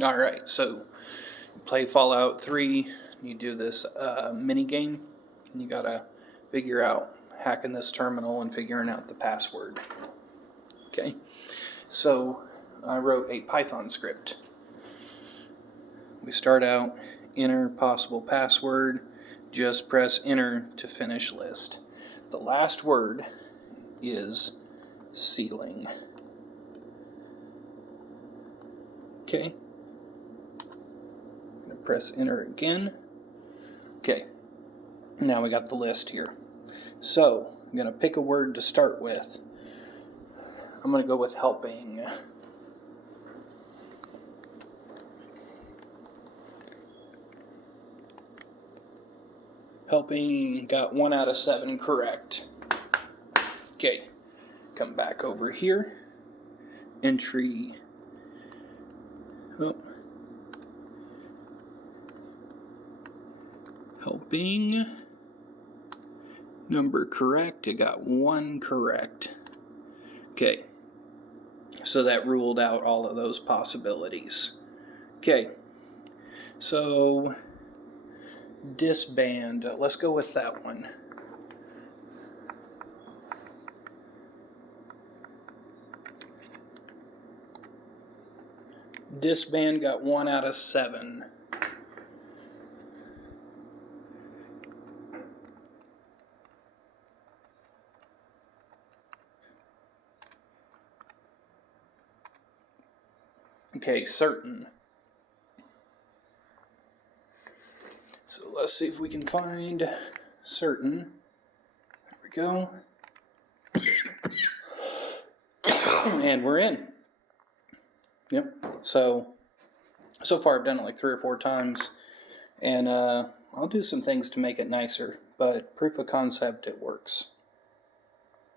Alright, so play Fallout 3, you do this mini game, you gotta figure out hacking this terminal and figuring out the password. Okay, so I wrote a Python script. We start out, enter possible password, just press enter to finish list. The last word is ceiling. Okay. I'm going to press enter again. Okay. Now we got the list here. So I'm going to pick a word to start with. I'm going to go with helping. Helping got 1 out of 7 correct. Okay. Come back over here. Entry. Oh. Helping. Number correct. I got 1 correct. Okay. So that ruled out all of those possibilities. Okay. So disband. Let's go with that one. Disband got 1 out of 7. Okay, certain. So let's see if we can find certain. There we go. And we're in. Yep. So far I've done it like 3 or 4 times. And I'll do some things to make it nicer. But proof of concept, it works.